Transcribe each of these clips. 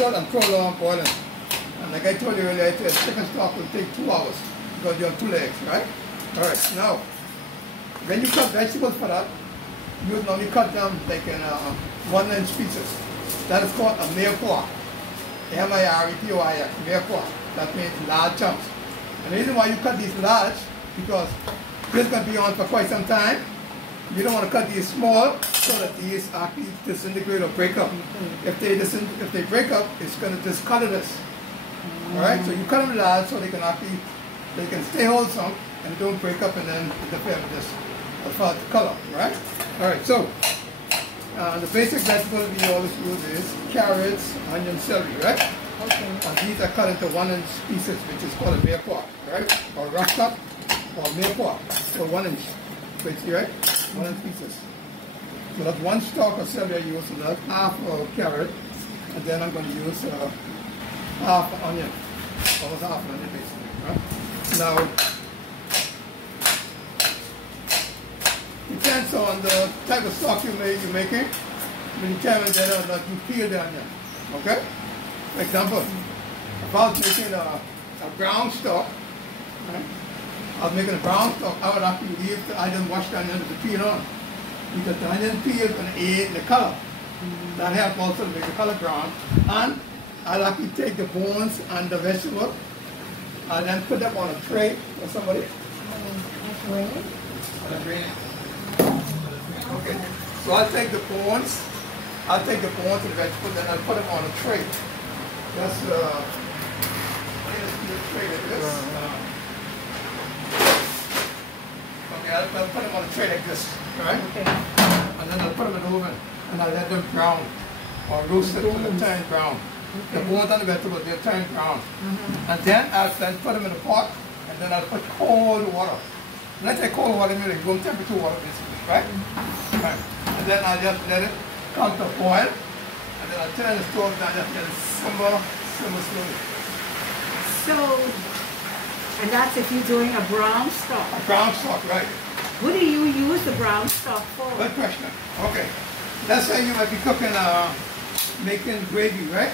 short and prolonged boiling. And like I told you earlier, chicken stock will take 2 hours because you have 2 legs, right? All right, now, when you cut vegetables for that, you would normally cut them like in 1-inch pieces. That is called a mirepoix. M-I-R-E-P-O-I-X, mirepoix. That means large chunks. And the reason why you cut these large, because this is going to be on for quite some time. You don't want to cut these small so that these actually disintegrate or break up. If they break up, it's going to discolor this. All right, so you cut them large so they can stay wholesome and don't break up and then interfere with this as far as the color, right? All right, so the basic vegetables we always use is carrots, onion, celery, right? Okay. And these are cut into 1-inch pieces, which is called a mirepoix, right? Or rough cut, or mirepoix, so 1 inch, basically, right? 1-inch pieces. So that's 1 stalk of celery I use, and that's half a carrot, and then I'm going to use half an onion, almost half an onion, basically, right? Now, depends on the type of stock you're making, when you determine whether or not you peel the onion, okay? For example, if I was making a brown stock, right? I was making a brown stock, I would actually leave the onion, wash the onion with the peel on. Because the onion peel is going to aid in the color. That helps also to make the color brown. And I'll actually take the bones and the vegetable and then put them on a tray for somebody. Okay. So I'll take the bones and the vegetable, then I'll put them on a tray. That's the tray like this. Okay, I'll put them on a tray like this, right? Okay. And then I'll put them in the oven and I'll let them brown or roast it till they turn brown. Okay. The bones and the vegetables, they'll turn brown. And then I'll put them in a pot and then I'll put cold water. When I say cold water, I mean like room temperature water basically, right? Right. And then I'll just let it come to boil. And then I'll turn the stove down, just let it simmer slowly. So, and that's if you're doing a brown stock. A brown stock, right. What do you use the brown stock for? Good question. Okay. Let's say you might be cooking, making gravy, right?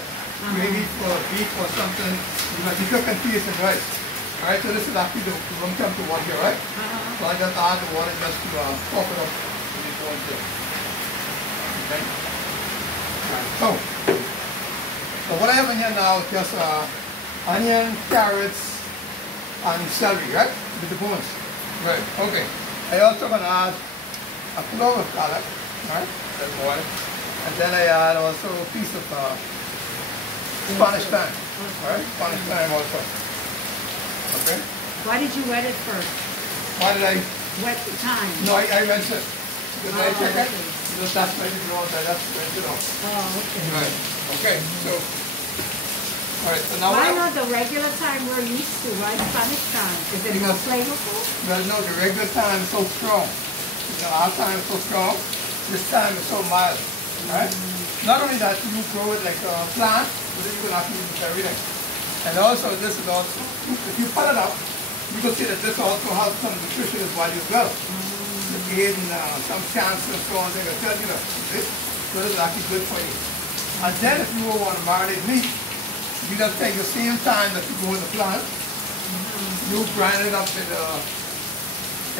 Gravy for beef or something. You might be cooking peas and rice. Alright, so this is actually the room temperature water here, right? So I just add the water just to pop it up to the boil here. Okay. So what I have in here now is just onion, carrots, and celery, right? With the bones. Right, okay. I also going to add a clove of garlic, right? That's oil. And then I add also a piece of Spanish thyme, right? Spanish thyme also. Okay? Why did you wet it first? Why did I? Wet the thyme. No, I rinsed it. Because I check it. Because that's why you know that that's rinsed it off. Oh, okay. Right. Okay, so. Alright, so now why not the regular thyme we're used to, right? Spanish thyme. Is it more flavorful? Well, no, the regular thyme is so strong. You know, our thyme is so strong. This thyme is so mild. Right? Not only that, you grow it like a plant, but then you can actually use everything. And also, this is also, if you put it up, you can see that this also has some nutritional value as well. The aid in some cancer and so on, they're going to tell you that this is actually good for you. And then if you want to marinate meat, you just take the same time that you go in the plant, you grind it up in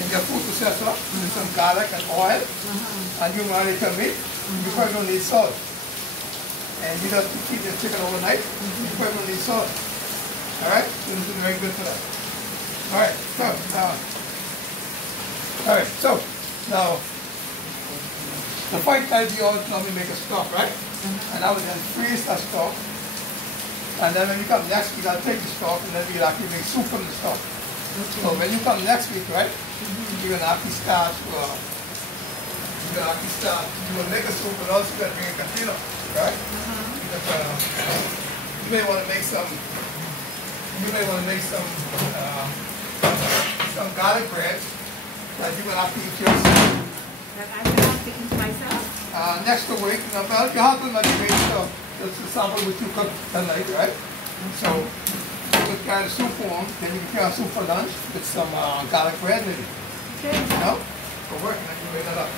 your food processor with some garlic and oil, and you marinate your meat. You probably don't need salt. And you just keep your chicken overnight, you probably don't need salt. Alright? So this is very good for that. Alright, so now the first time you always normally make a stock, right? And I would then freeze that stock. And then when you come next week, I'll take the stock and then we'll actually make soup from the stock. Okay. So when you come next week, right, you're going to actually start, you will make a soup, but also you're going to make a container, right? Because, you may want to make some garlic bread that you're going to have to eat yourself. That I'm going to have to eat myself? Next week, well, your husband might be making stuff. That's the sample which you cook tonight, right? So, you could carry the soup form, then you can carry soup for lunch with some garlic bread maybe. Okay. You know? For work, and then you make that up.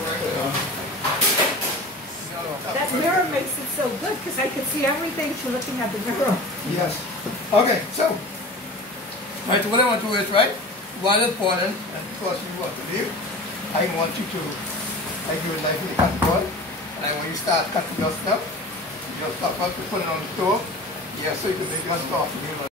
You know, That mirror makes it so good because I could see everything to looking at the mirror. Yes. Okay, so, right, what I want to do is, right, while it's boiling, and because you want to leave, I want you to, I give you a knife in the cutting board, and I want you to start cutting your stuff. Your stuff up, to put it on the stove. Yeah, so you can make your stuff.